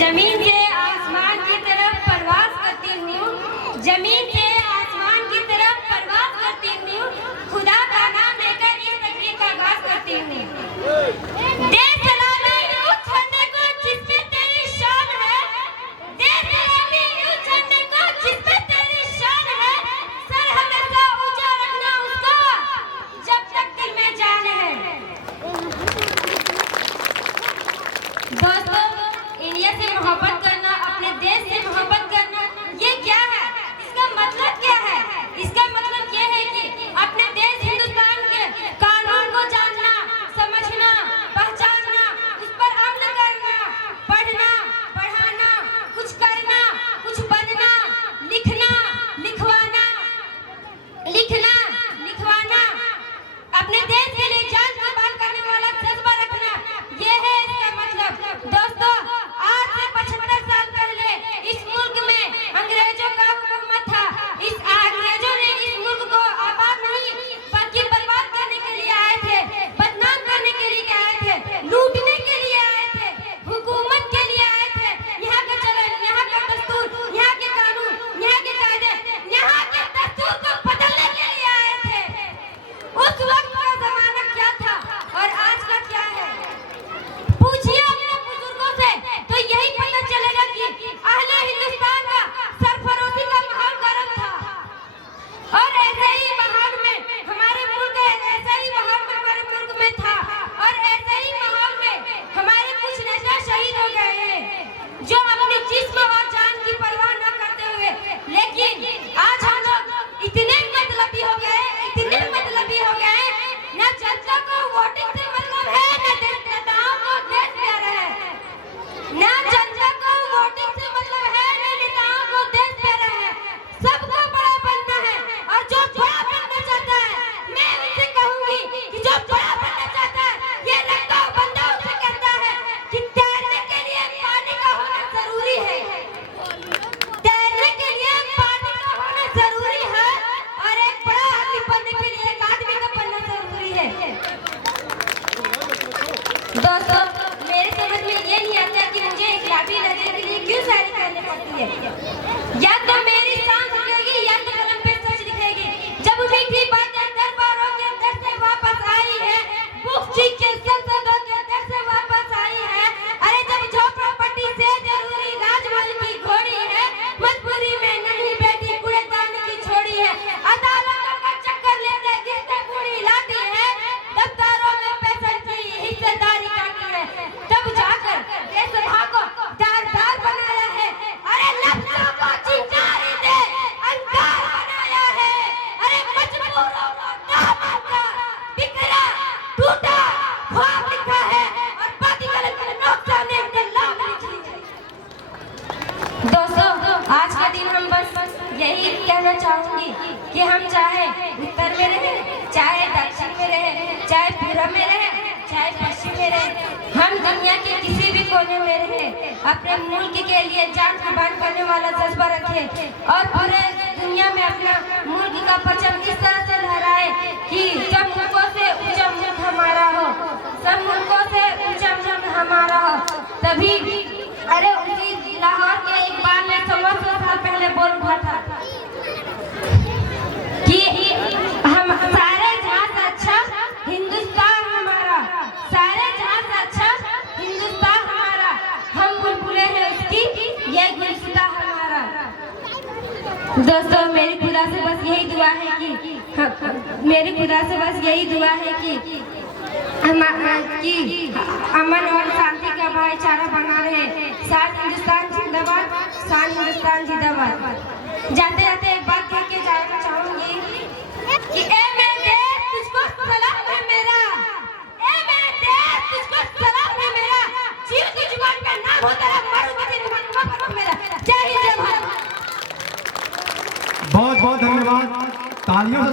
जमीन से आसमान की तरफ परवाज करती हूँ, जमीन से आसमान की तरफ परवाज करती हूँ, खुदा का नाम लेकर इस तकरीर का आगाज करती हूँ। देश सलामी उस झंडे को जिसपे तेरी शान है, देश सलामी उस झंडे को जिसपे तेरी शान है, सर हमेशा ऊंचा रखना उसका जब तक दिल में जान है। दोस्तों, इंडिया से मोहब्बत करना, अपने देश से मोहब्बत करना, ये क्या है? इसका मतलब क्या है? इसका मतलब ये है कि अपने देश हिंदुस्तान के कानून को जानना, समझना, पहचानना, उस पर अमल करना, पढ़ना, पढ़ाना, कुछ करना, कुछ बनना, लिखना, लिखवाना, अपने देश के लिए जान कुर्बान करने वाला जज्बा रखना, ये है इसका मतलब। दोस्तों, आज से 75 साल पहले इस मुल्क में अंग्रेजों का हुकूमत था। इस अंग्रेजों ने इस मुल्क को आबाद नहीं बल्कि बर्बाद करने के लिए आए थे, बदनाम करने के लिए आए थे, लूटने के लिए आए थे, हुकूमत के लिए आए थे। यहाँ का चलन, यहाँ का दस्तूर, यहाँ के कानून, यहाँ के कायदे, यहाँ के दस्तूर को बदलने के लिए आए थे। उस वक्त का जमाना क्या था और आज का क्या है? पूछिए अपने बुजुर्गों से तो यही पता चलेगा कि अहले हिंदुस्तान का सरफरोशी का माहौल गर्म था। और ऐसे ही माहौल में हमारे मुल्क में था। और ऐसे ही माहौल में हमारे कुछ नेता शहीद हो गए हैं, जो अपनी जिस्म और जान की परवाह न करते हुए। लेकिन आज हम लोग इतने मतलबी हो गए, न जनता को वोटिंग से मतलब है, न नेताओं को देश प्यार है। न जनता को वोटिंग से मतलब है, न नेताओं को देश प्यार है। सबको बड़ा बनना है और जो बड़ा बनना चाहता है, मैं उनसे कहूंगी कि जो बड़ा बनना चाहता है, ये रखता बंदा उसे कहता है कि तैरने के लिए पानी का होना जरूरी है। तैरने के लिए पानी का होना जरूरी है और एक बड़ा आदमी बनने के लिए एक आदमी का बनना जरूरी है। दोस्तों, मेरे समझ में ये नहीं आता कि मुझे इस्लामी लहजे के लिए क्यों शायरी करनी पड़ती है। या तो मेरी सांस रुकेगी या तो कलम पे सच लिखेगी। जब मीठी बातें दरबारों के अंदर से वापस आई है, मुफ्ती के संसदों के अंदर से वापस आई है। अरे जब झोपड़पट्टी से जरूरी राजमहल की घोड़ी है, मजबूरी में नहीं बेटी कूड़ेदान की छोड़ी है। अदालतों का चक्कर लेते गिरते बूढ़ी लाती है, दफ्तरों में पैसे की हिस्सेदारी काटी है। तब जाकर देश को दारदार बनाया है। अरे लफ्जों को चिंगारी दे अंगार बनाया है। अरे मजबूरों को दामन बिखरा टूटा ख्वाब लिखा है और बाकी गलत के नुकसान ने नाम लिखी है। दोस्तों, आज के दिन हम बस यही कहना चाहूंगी कि हम चाहे उत्तर में रहे, चाहे दक्षिण में रहे, चाहे पूर्व में रहे, चाहे पश्चिम में रहे, हम दुनिया के किसी भी कोने में रहे, अपने मुल्क के लिए जान कुर्बान करने वाला जज्बा रखे और पूरे दुनिया में अपना मुल्क का परचम इस तरह से लहराए कि सब मुल्कों से ऊंचा मुल्क हमारा हो, सब मुल्कों से ऊंचा मुल्क हमारा हो। तभी अरे उसी लाहौर के इकबाल ने 100 साल पहले बोल उठा था कि हम सारे जहां से अच्छा हिंदुस्तान हमारा, सारे जहां से अच्छा हिंदुस्तान हमारा, हम बुलबुलें हैं उसकी, ये गुलसिता हमारा। दोस्तों, मेरी खुदा से बस यही दुआ है कि अमन और शांति का भाईचारा बना रहे। साथ हिंदुस्तान जिंदाबाद, शान हिंदुस्तान जिंदाबाद। जाते जाते एक बात कह के जाना चाहूंगी कि ए मेरे देश तुझको सलाम है मेरा, ए मेरे देश तुझको सलाम है मेरा, जीव की जुबान का नाम हो तेरा, मरूंगा तेरी जुबान पर मेरा। जय हिंद, जय भारत। बहुत बहुत धन्यवाद। तालियों